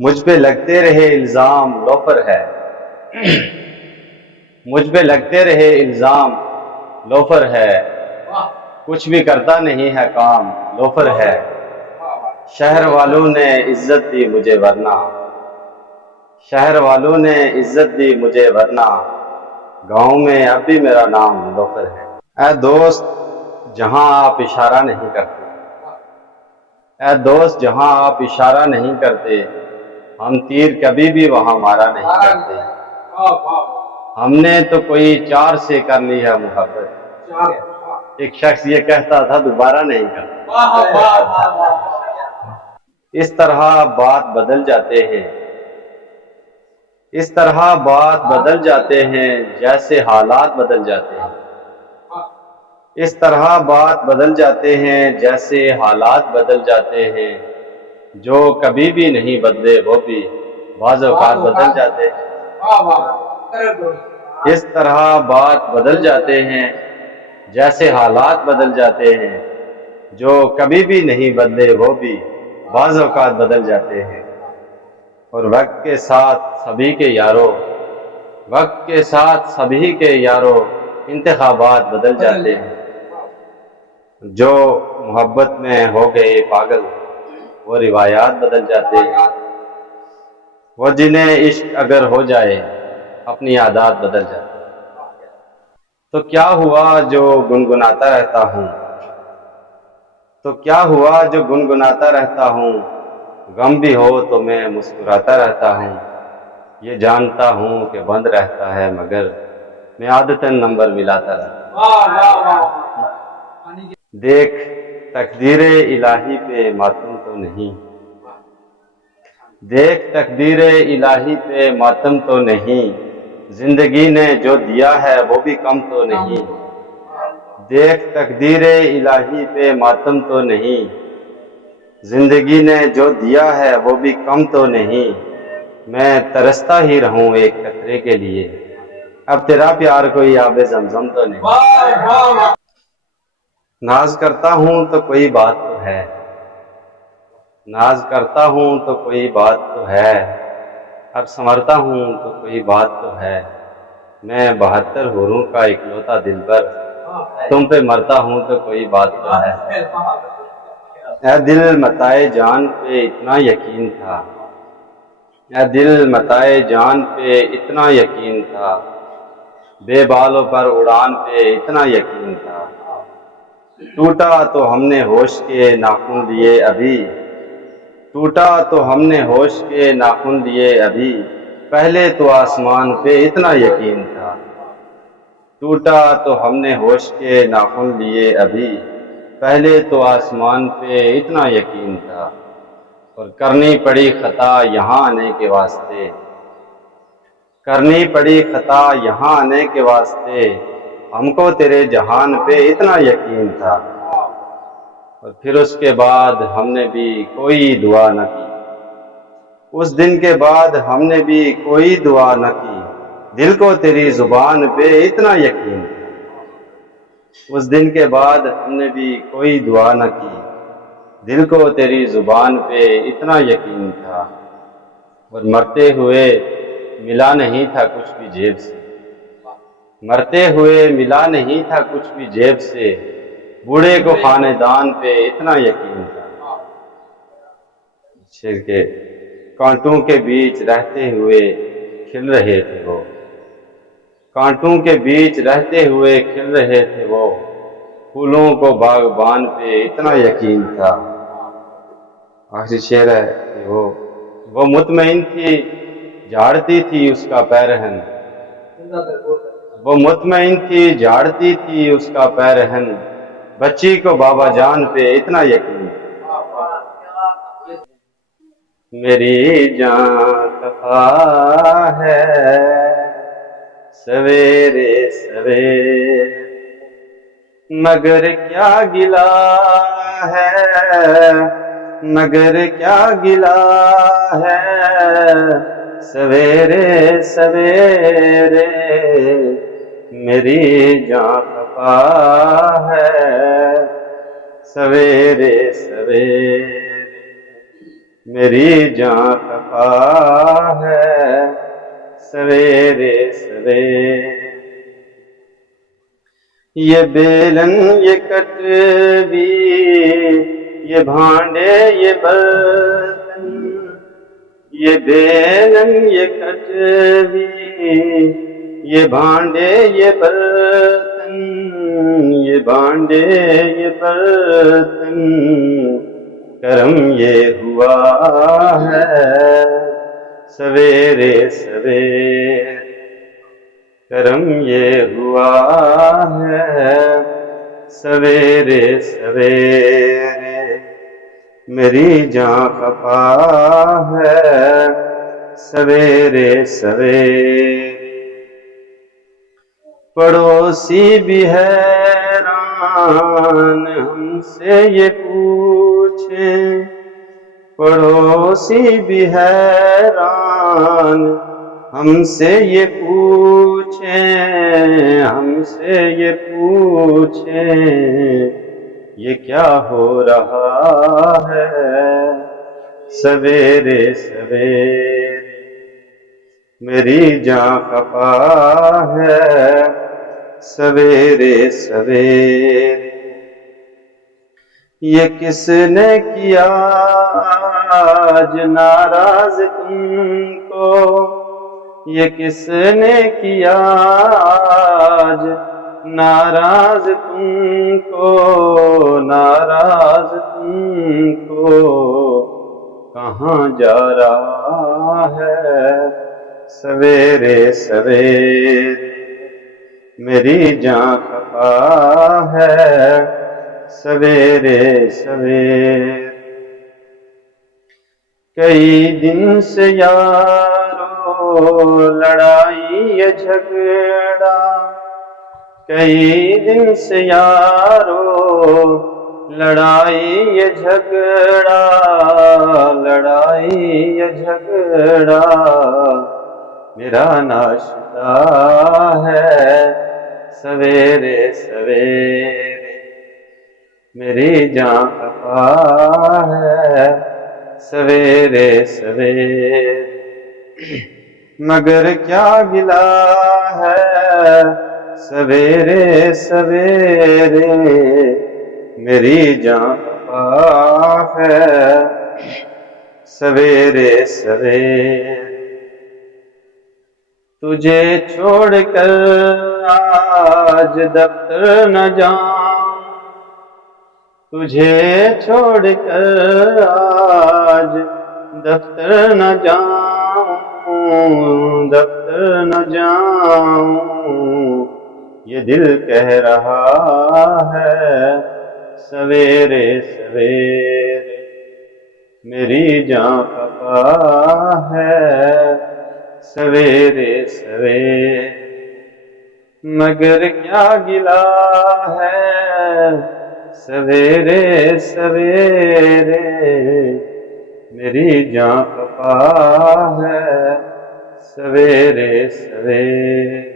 मुझ पे लगते रहे इल्जाम लोफर है। मुझ पे लगते रहे इल्जाम लोफर है। कुछ भी करता नहीं है काम लोफर है। शहर वालों ने इज्जत दी मुझे वरना, शहर वालों ने इज्जत दी मुझे वरना, गांव में अब भी मेरा नाम लोफर है। ऐ दोस्त जहां आप इशारा नहीं करते, ऐ दोस्त जहां आप इशारा नहीं करते, हम तीर कभी भी वहां मारा नहीं करते। हमने तो कोई 4 से कर ली है मोहब्बत। एक शख्स ये कहता था दोबारा नहीं करता। इस तरह बात बदल जाते हैं, इस तरह बात बदल जाते हैं जैसे हालात बदल जाते हैं। इस तरह बात बदल जाते हैं जैसे हालात बदल जाते हैं। जो कभी भी नहीं बदले वो भी बाज़ औक़ात बदल जाते हैं। इस तरह बात बदल जाते हैं जैसे हालात बदल जाते हैं। जो कभी भी नहीं बदले वो भी बाज़ औक़ात बदल जाते हैं। और वक्त के साथ सभी के यारों, वक्त के साथ सभी के यारों इंतखाबात बदल जाते हैं। जो मोहब्बत में हो गए पागल वो रिवायात बदल जाते हैं। वो जिन्हें इश्क अगर हो जाए अपनी आदत बदल जाती है। तो क्या हुआ जो गुनगुनाता रहता हूँ, तो क्या हुआ जो गुनगुनाता रहता हूँ। गम भी हो तो मैं मुस्कुराता रहता हूँ। ये जानता हूँ कि बंद रहता है मगर मैं आदतन नंबर मिलाता रहता हूँ। देख तकदीरे इलाही पे मातम तो नहीं, देख तकदीरे इलाही पे मातम तो नहीं। जिंदगी ने जो दिया है वो भी कम तो नहीं। देख तकदीरे इलाही पे मातम तो नहीं। जिंदगी ने जो दिया है वो भी कम तो नहीं। मैं तरसता ही रहूं एक कतरे के लिए, अब तेरा प्यार कोई आबे ज़मज़म तो नहीं। नाज करता हूं तो कोई बात तो है, नाज करता हूं तो कोई बात तो है। अब संवरता हूं तो कोई बात तो है। मैं 72 हुरों का इकलौता दिलबर, तुम पे मरता हूं तो कोई बात तो है। ऐ दिल मताए जान पे इतना यकीन था, ऐ दिल मताए जान पे इतना यकीन था। बेबालों पर उड़ान पे इतना यकीन था। टूटा तो हमने होश के नाखून लिए अभी, टूटा तो हमने होश के नाखून लिए अभी। पहले तो आसमान पे इतना यकीन था। टूटा तो हमने होश के नाखून लिए अभी। पहले तो आसमान पे इतना यकीन था। और करनी पड़ी खता यहाँ आने के वास्ते, करनी पड़ी खता यहाँ आने के वास्ते। हमको तेरे जहान पे इतना यकीन था। और फिर उसके बाद हमने भी कोई दुआ न की, उस दिन के बाद हमने भी कोई दुआ न की। दिल को तेरी जुबान पे इतना यकीन था। उस दिन के बाद हमने भी कोई दुआ न की। दिल को तेरी जुबान पे इतना यकीन था। और मरते हुए मिला नहीं था कुछ भी जेब से, मरते हुए मिला नहीं था कुछ भी जेब से। बूढ़े को खानेदान पे इतना यकीन था। शेर के कांटों के बीच रहते हुए खिल रहे थे वो, कांटों के बीच रहते हुए खिल रहे थे वो। फूलों को बागबान पे इतना यकीन था। आखिरी शेर है कि वो मुतमईन थी झाड़ती थी उसका पैरहन, वो मुतमईन थी झाड़ती थी उसका पैरहन। बच्ची को बाबा जान पे इतना यकीन था। मेरी जान खफा है सवेरे सवेरे, मगर क्या गिला है, मगर क्या गिला है। सवेरे सवेरे मेरी जान खफा है सवेरे सवेरे, मेरी जान खफा हुआ है सवेरे सवेरे। ये बेलन ये कटवी ये भांडे ये बर्तन, ये बेलन ये कटवी ये भांडे ये बर्तन, ये भांडे ये बर्तन, करम ये हुआ है सवेरे सवेरे। करम ये हुआ है सवेरे सवेरे। मेरी जान खपा है सवेरे सवेरे। पड़ोसी भी हैरान हमसे ये पूछे, पड़ोसी भी हैरान हमसे ये पूछे, हमसे ये पूछे ये क्या हो रहा है सवेरे सवेरे। मेरी जान खपा है सवेरे सवेरे। ये किसने किया आज नाराज तुमको, ये किसने किया आज नाराज तुमको, नाराज तुमको। कहाँ जा रहा है सवेरे सवेरे। मेरी जान खपा है सवेरे सवेरे। कई दिन से यारो लड़ाई ये झगड़ा, कई दिन से यारो लड़ाई ये झगड़ा, लड़ाई ये झगड़ा मेरा नाश्ता है सवेरे सवेरे। मेरी जान खपा है सवेरे सवेरे। मगर क्या गिला है सवेरे सवेरे। मेरी जान खपा है सवेरे सवेरे। तुझे छोड़कर आज दफ्तर न जाऊं, तुझे छोड़कर आज दफ्तर न जाऊं, दफ्तर न जाऊं ये दिल कह रहा है सवेरे सवेरे। मेरी जान खपा है सवेरे सवेरे। मगर क्या गिला है सवेरे सवेरे। मेरी जान खपा है सवेरे सवेरे।